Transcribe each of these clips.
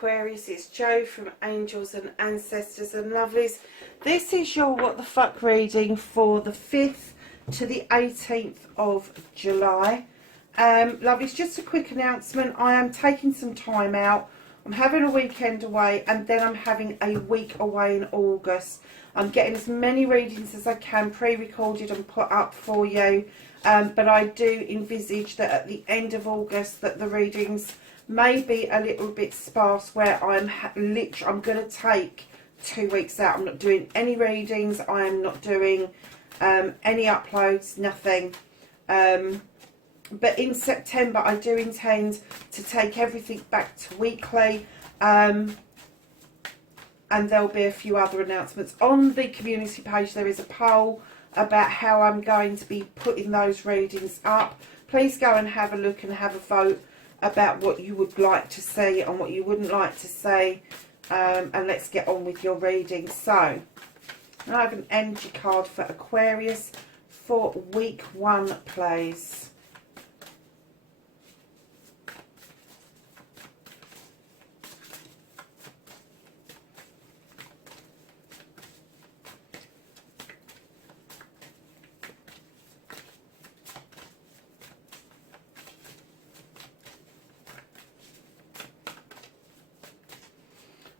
Aquarius, it's Jo from Angels and Ancestors and Lovelies. This is your What the Fuck reading for the 5th to the 18th of July. Lovelies, just a quick announcement. I am taking some time out. I'm having a weekend away and then I'm having a week away in August. I'm getting as many readings as I can pre-recorded and put up for you. But I do envisage that at the end of August that the readings may be a little bit sparse, where I'm going to take 2 weeks out. I'm not doing any readings. I am not doing any uploads, nothing. But in September I do intend to take everything back to weekly, and there'll be a few other announcements. On the community page there is a poll about how I'm going to be putting those readings up. Please go and have a look and have a vote about what you would like to see and what you wouldn't like to see, and let's get on with your reading. So I have an energy card for Aquarius for week 1, please.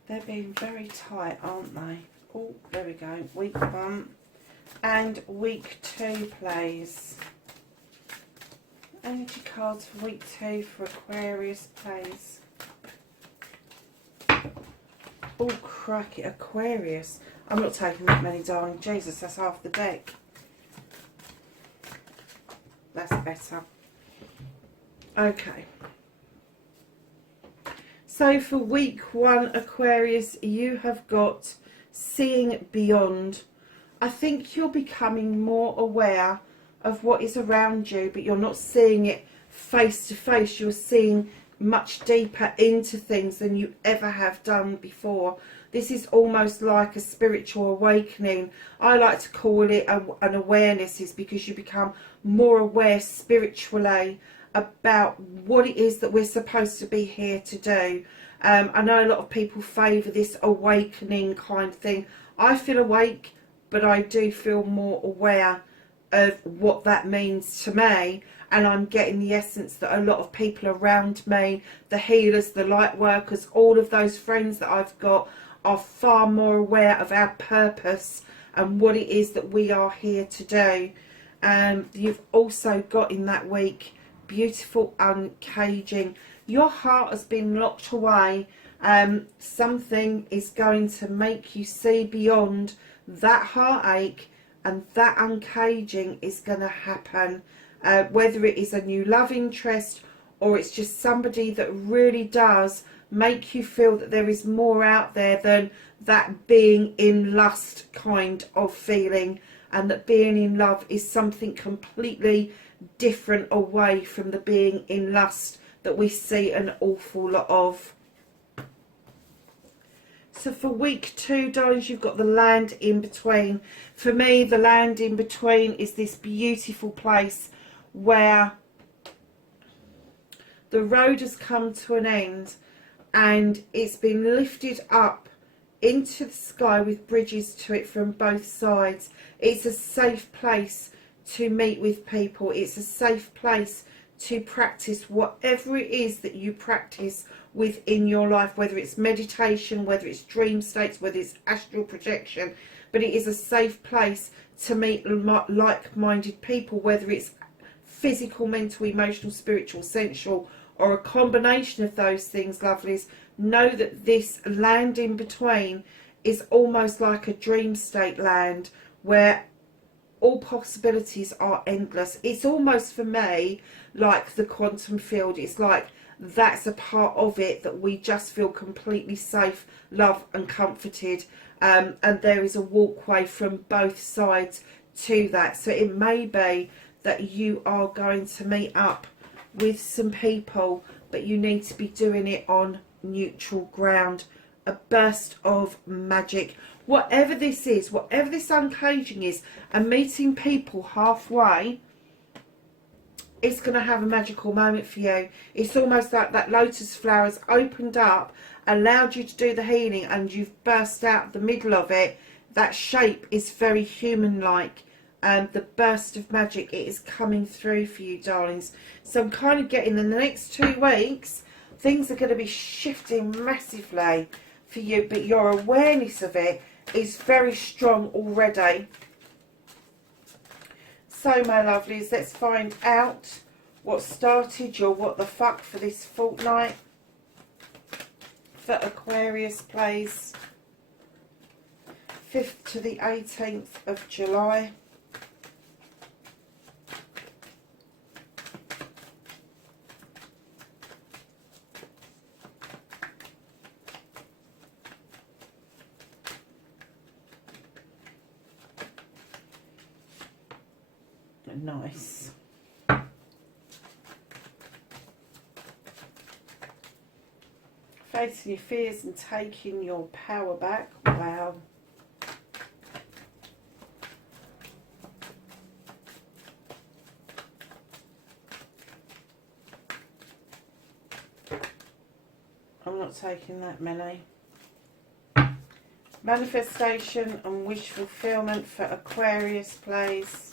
They're being very tight, aren't they? Oh, there we go. Week 1 and week 2, please. Energy cards for week 2 for Aquarius, please. Oh, cracky, Aquarius. I'm not taking that many, darling. Jesus, that's half the deck. That's better. Okay. So for week 1, Aquarius, you have got seeing beyond. I think you're becoming more aware of what is around you, but you're not seeing it face to face. You're seeing much deeper into things than you ever have done before. This is almost like a spiritual awakening. I like to call it an awareness, is because you become more aware spiritually about what it is that we're supposed to be here to do. I know a lot of people favour this awakening kind of thing. I feel awake, but I do feel more aware of what that means to me, and I'm getting the essence that a lot of people around me, the healers, the light workers, all of those friends that I've got, are far more aware of our purpose and what it is that we are here to do. You've also got in that week beautiful uncaging. Your heart has been locked away. Something is going to make you see beyond that heartache, and that uncaging is going to happen. Whether it is a new love interest or it's just somebody that really does make you feel that there is more out there than that being in lust kind of feeling, and that being in love is something completely different away from the being in lust that we see an awful lot of. So for week 2, darlings, you've got the land in between. For me, the land in between is this beautiful place where the road has come to an end and it's been lifted up into the sky with bridges to it from both sides. It's a safe place to meet with people. It's a safe place to practice whatever it is that you practice within your life, whether it's meditation, whether it's dream states, whether it's astral projection. But it is a safe place to meet like-minded people, whether it's physical, mental, emotional, spiritual, sensual, or a combination of those things, lovelies. Know that this land in between is almost like a dream state land where all possibilities are endless. It's almost, for me, like the quantum field. It's like that's a part of it that we just feel completely safe, loved and comforted, and there is a walkway from both sides to that. So it may be that you are going to meet up with some people, but you need to be doing it on neutral ground. A burst of magic. Whatever this is, whatever this uncaging is, and meeting people halfway it's going to have a magical moment for you. It's almost like that lotus flower has opened up, allowed you to do the healing, and you've burst out the middle of it. That shape is very human-like. The burst of magic, it is coming through for you, darlings. So I'm kind of getting in the next 2 weeks, things are going to be shifting massively for you, but your awareness of it is very strong already. So, my lovelies, let's find out what started your what the fuck for this fortnight for Aquarius, please. 5th to the 18th of July. Nice. Facing your fears and taking your power back. Wow. I'm not taking that many. Manifestation and wish fulfillment for Aquarius, please.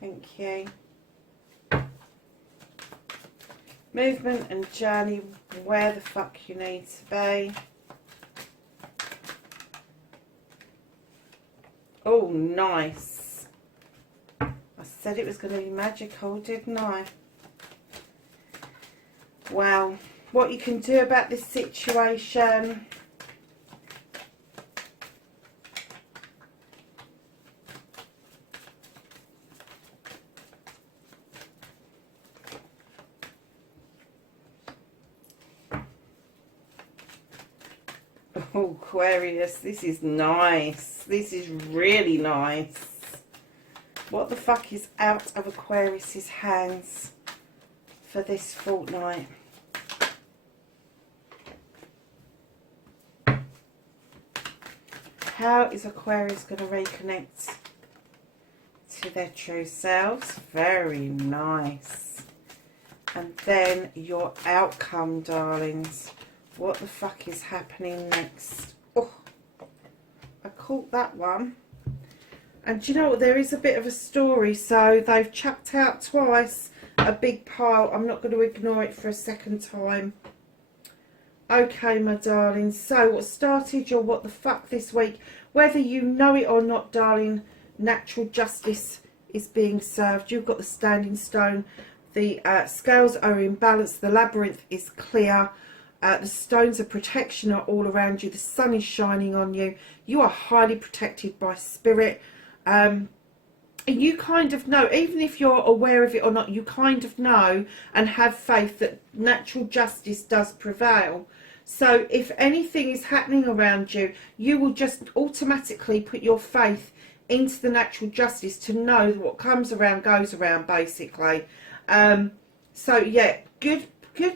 Thank you. Movement and journey where the fuck you need to be. Oh, nice. I said it was going to be magical, didn't I? Wow. What you can do about this situation. Oh, Aquarius, this is nice. This is really nice. What the fuck is out of Aquarius's hands for this fortnight? How is Aquarius going to reconnect to their true selves? Very nice. And then your outcome, darlings. What the fuck is happening next? Oh, I caught that one. And do you know what? There is a bit of a story. So they've chucked out twice a big pile. I'm not going to ignore it for a second time. Okay, my darling. So what started your what the fuck this week? Whether you know it or not, darling, natural justice is being served. You've got the standing stone. The scales are in balance. The labyrinth is clear. The stones of protection are all around you. The sun is shining on you. You are highly protected by spirit. And you kind of know, even if you're aware of it or not, you kind of know and have faith that natural justice does prevail. So if anything is happening around you, you will just automatically put your faith into the natural justice to know that what comes around goes around, basically. So yeah, good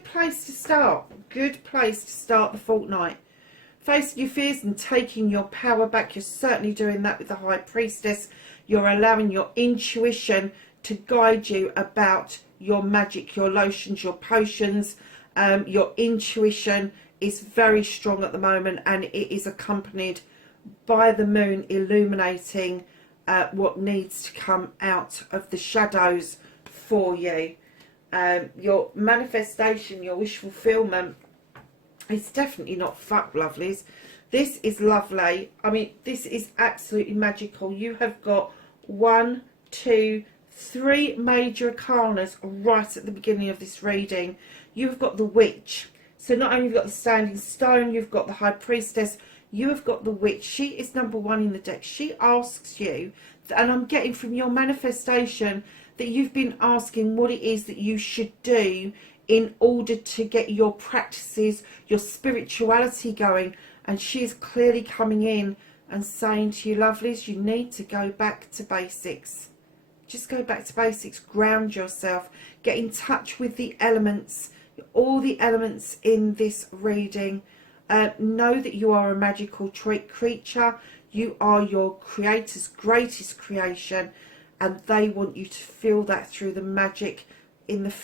place to start. Good place to start the fortnight. Facing your fears and taking your power back. You're certainly doing that with the High Priestess. You're allowing your intuition to guide you about your magic, your lotions, your potions. Your intuition is very strong at the moment, and it is accompanied by the moon illuminating what needs to come out of the shadows for you. Your manifestation, your wish fulfillment, it's definitely not fuck, lovelies. This is lovely. I mean, this is absolutely magical. You have got 1, 2, 3 major arcanas right at the beginning of this reading. You've got the witch. So not only have you got the standing stone, you've got the High Priestess, you have got the witch. She is number 1 in the deck. She asks you, and I'm getting from your manifestation that you've been asking what it is that you should do in order to get your practices, your spirituality going. And she is clearly coming in and saying to you, lovelies, you need to go back to basics. Just go back to basics, ground yourself, get in touch with the elements, all the elements in this reading. Know that you are a magical creature. You are your creator's greatest creation, and they want you to feel that through the magic in the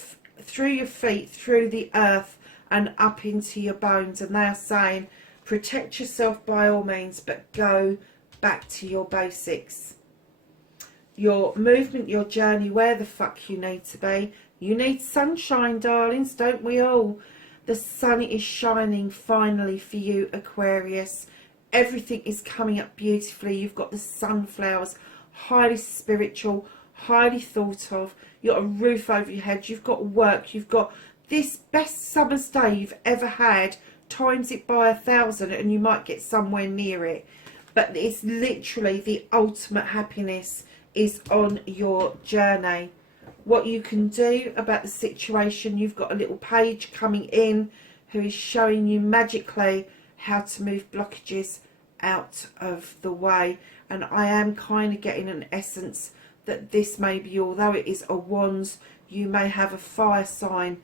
through your feet, through the earth, and up into your bones. And they are saying, protect yourself by all means, but go back to your basics. Your movement, your journey, where the fuck you need to be. You need sunshine, darlings, don't we all? The sun is shining finally for you, Aquarius. Everything is coming up beautifully. You've got the sunflowers, highly spiritual, highly thought of. You've got a roof over your head. You've got work. You've got this best summer's day you've ever had. Times it by 1,000 and you might get somewhere near it. But it's literally the ultimate happiness is on your journey. What you can do about the situation, you've got a little page coming in who is showing you magically how to move blockages out of the way. And I am kind of getting an essence that this may be, although it is a wands, you may have a fire sign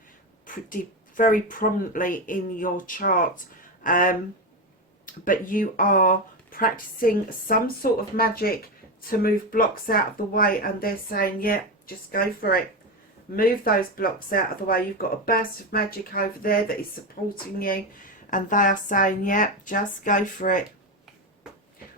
very prominently in your chart, but you are practicing some sort of magic to move blocks out of the way, and they're saying, yeah, just go for it. Move those blocks out of the way. You've got a burst of magic over there that is supporting you, and they are saying, yeah, just go for it.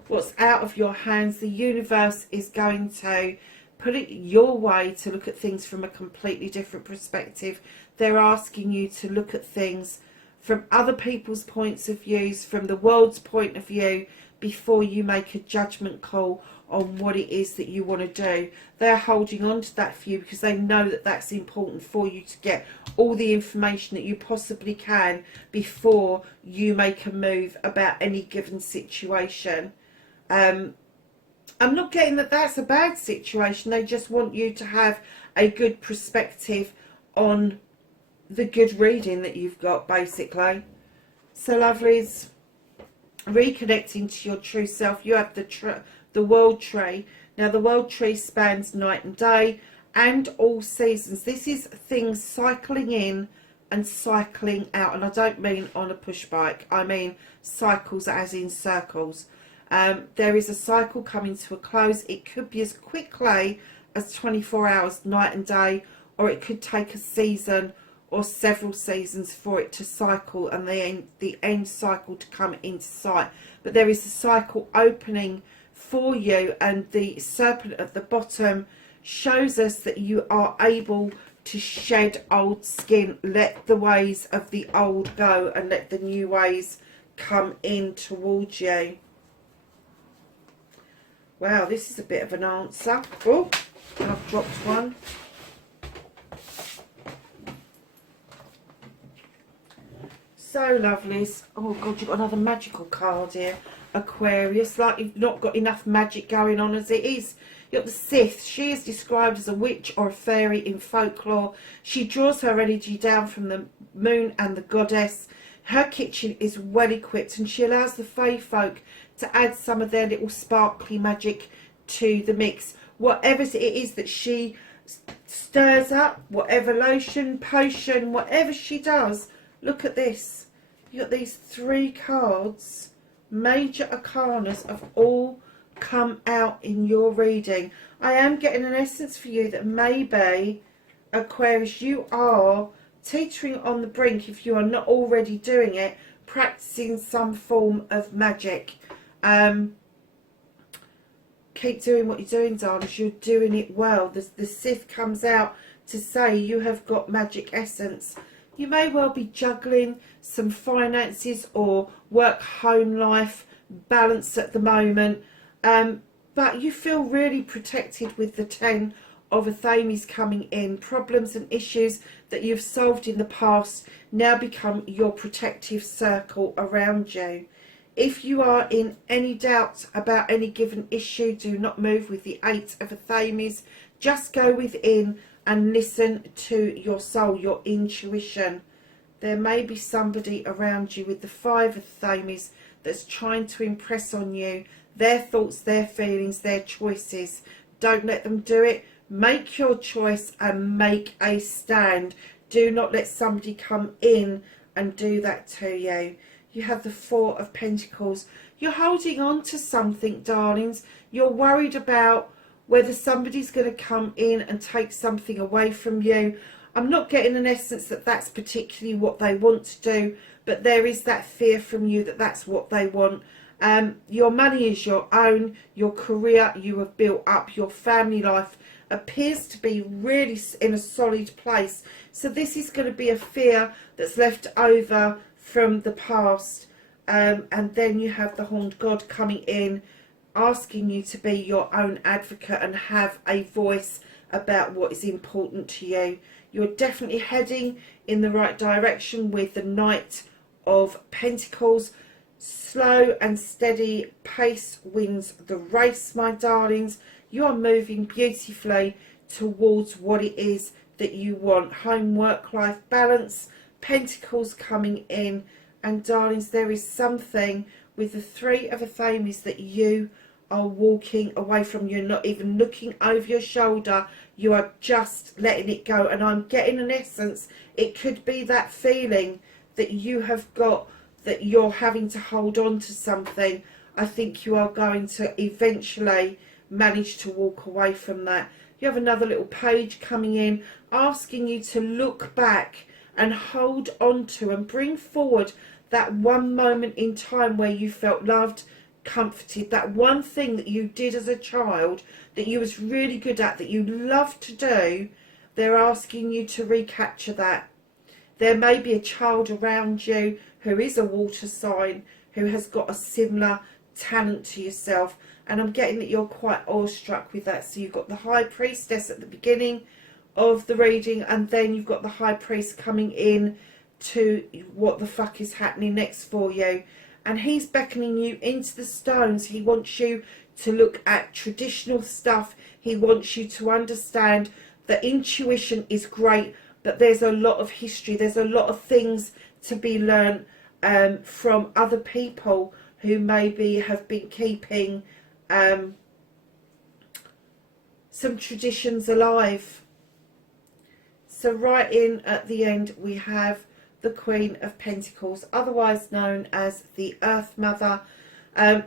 What's out of your hands, the universe is going to put it your way to look at things from a completely different perspective. They're asking you to look at things from other people's points of views, from the world's point of view, before you make a judgment call on what it is that you want to do. They're holding on to that for you because they know that that's important for you to get all the information that you possibly can before you make a move about any given situation. I'm not getting that that's a bad situation. They just want you to have a good perspective on the good reading that you've got, basically. So, lovelies, reconnecting to your true self, you have the world tree. Now, the world tree spans night and day and all seasons. This is things cycling in and cycling out. And I don't mean on a push bike. I mean cycles as in circles. There is a cycle coming to a close. It could be as quickly as 24 hours, night and day, or it could take a season or several seasons for it to cycle and the end cycle to come into sight. But there is a cycle opening for you, and the serpent at the bottom shows us that you are able to shed old skin, let the ways of the old go and let the new ways come in towards you. Wow, this is a bit of an answer. Oh, I've dropped one. So, lovelies. Oh, God, you've got another magical card here. Aquarius, like you've not got enough magic going on as it is. You've got the Sith. She is described as a witch or a fairy in folklore. She draws her energy down from the moon and the goddess. Her kitchen is well equipped, and she allows the fae folk to add some of their little sparkly magic to the mix. Whatever it is that she stirs up, whatever lotion, potion, whatever she does. Look at this. You've got these 3 cards, major arcanas, have all come out in your reading. I am getting an essence for you that maybe, Aquarius, you are teetering on the brink, if you are not already doing it, practicing some form of magic. Keep doing what you're doing, darlings. You're doing it well. The Sith comes out to say you have got magic essence. You may well be juggling some finances or work-home life balance at the moment, but you feel really protected with the 10 of Athames coming in. Problems and issues that you've solved in the past now become your protective circle around you. If you are in any doubt about any given issue, do not move with the 8 of Athames. Just go within and listen to your soul, your intuition. There may be somebody around you with the 5 of Athames that's trying to impress on you their thoughts, their feelings, their choices. Don't let them do it. Make your choice and make a stand. Do not let somebody come in and do that to you. you have the Four of Pentacles. You're holding on to something, darlings. You're worried about whether somebody's going to come in and take something away from you. I'm not getting an essence that that's particularly what they want to do, but there is that fear from you that that's what they want. Your money is your own, your career you have built up, your family life appears to be really in a solid place. So this is going to be a fear that's left over from the past. And then you have the Horned God coming in, asking you to be your own advocate and have a voice about what is important to you. You're definitely heading in the right direction with the Knight of Pentacles. Slow and steady pace wins the race, my darlings. You are moving beautifully towards what it is that you want. Home, work, life balance, Pentacles coming in. And darlings, there is something with the Three of Athames that you are walking away from. You're not even looking over your shoulder. You are just letting it go. And I'm getting an essence. It could be that feeling that you have got, that you're having to hold on to something. I think you are going to eventually manage to walk away from that. You have another little page coming in asking you to look back and hold on to and bring forward that one moment in time where you felt loved, comforted, that one thing that you did as a child that you was really good at, that you loved to do. They're asking you to recapture that. There may be a child around you who is a water sign, who has got a similar talent to yourself, and I'm getting that you're quite awestruck with that. So you've got the High Priestess at the beginning of the reading, and then you've got the High Priest coming in to what the fuck is happening next for you, and he's beckoning you into the stones. He wants you to look at traditional stuff. He wants you to understand that intuition is great, but there's a lot of history, there's a lot of things to be learned from other people who maybe have been keeping some traditions alive. So right in at the end we have the Queen of Pentacles, otherwise known as the Earth Mother.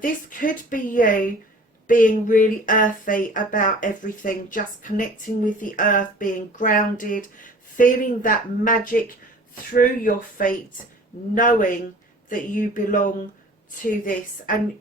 This could be you being really earthy about everything, just connecting with the earth, being grounded, feeling that magic through your feet, knowing that you belong to this. And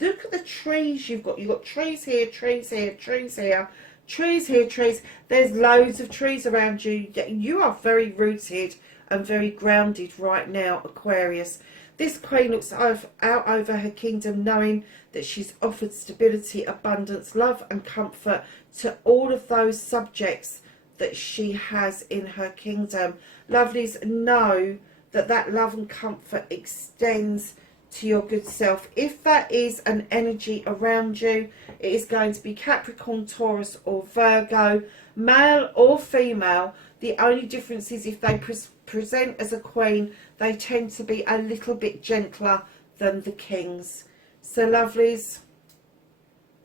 look at the trees you've got. You've got trees here, trees here, trees here, trees here, trees. There's loads of trees around you. You are very rooted and very grounded right now, Aquarius. This Queen looks out over her kingdom, knowing that she's offered stability, abundance, love and comfort to all of those subjects that she has in her kingdom. Lovelies, know that that love and comfort extends to your good self. If that is an energy around you, it is going to be Capricorn, Taurus or Virgo, male or female. The only difference is if they present as a queen, they tend to be a little bit gentler than the kings. So lovelies,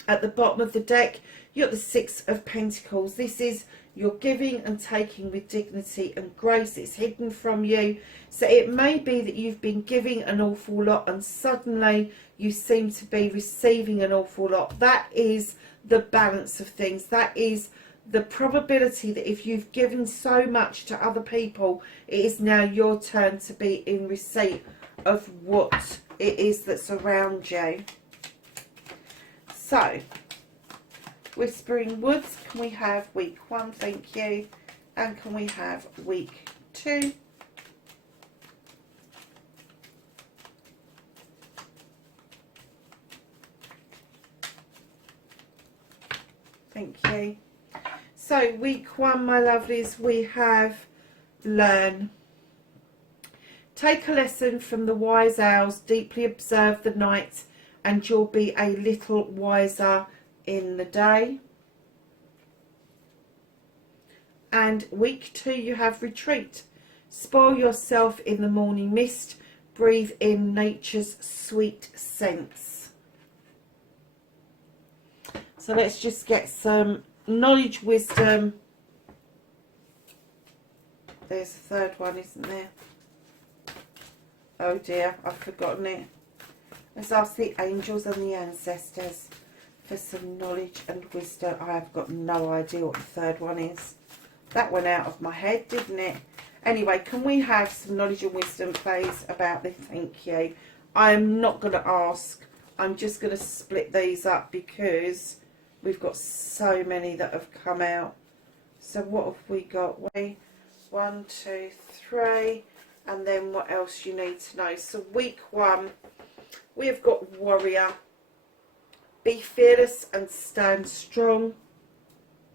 at the bottom of the deck, you've got the Six of Pentacles. This is your giving and taking with dignity and grace. It's hidden from you. So it may be that you've been giving an awful lot and suddenly you seem to be receiving an awful lot. That is the balance of things. That is the probability that if you've given so much to other people, it is now your turn to be in receipt of what it is that's around you. So, Whispering Woods, can we have week 1? Thank you. And can we have week 2? Thank you. So week 1, my lovelies, we have learn. Take a lesson from the wise owls, deeply observe the night, and you'll be a little wiser in the day. And week 2, you have retreat. Spoil yourself in the morning mist, breathe in nature's sweet scents. So let's just get some knowledge, wisdom. There's a third one, isn't there? Oh dear, I've forgotten it. Let's ask the angels and the ancestors for some knowledge and wisdom. I have got no idea what the third one is. That went out of my head, didn't it? Anyway, can we have some knowledge and wisdom, please, about this? Thank you. I am not going to ask. I'm just going to split these up because we've got so many that have come out. So what have we got? 1, 2, 3. And then what else you need to know. So week 1, we have got warrior. Be fearless and stand strong.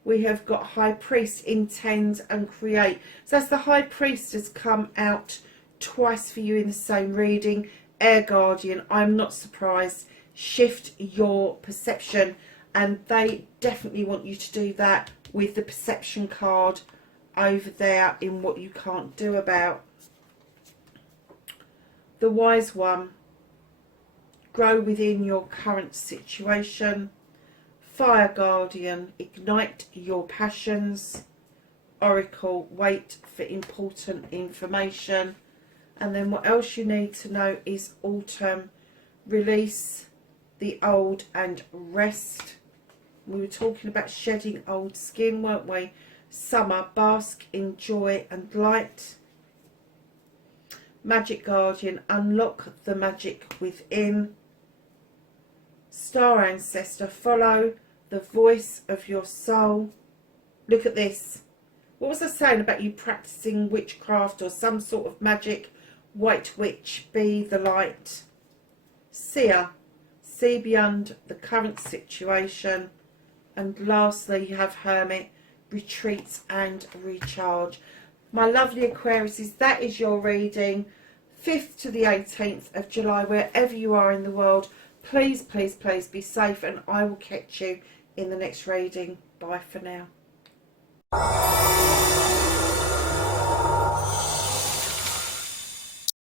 We have got high priest, intend and create. So as the high priest has come out twice for you in the same reading. Air guardian, I'm not surprised. Shift your perception, and they definitely want you to do that with the perception card over there in what you can't do about. The wise one, grow within your current situation. Fire guardian, ignite your passions. Oracle, wait for important information. And then what else you need to know is autumn, release the old and rest. We were talking about shedding old skin, weren't we? Summer, bask in joy and light. Magic guardian, unlock the magic within. Star ancestor, follow the voice of your soul. Look at this. What was I saying about you practicing witchcraft or some sort of magic? White witch, be the light. Seer, see beyond the current situation. And lastly, you have hermit, retreat and recharge. My lovely Aquariuses, that is your reading, 5th to the 18th of July, wherever you are in the world. Please, please, please be safe, and I will catch you in the next reading. Bye for now.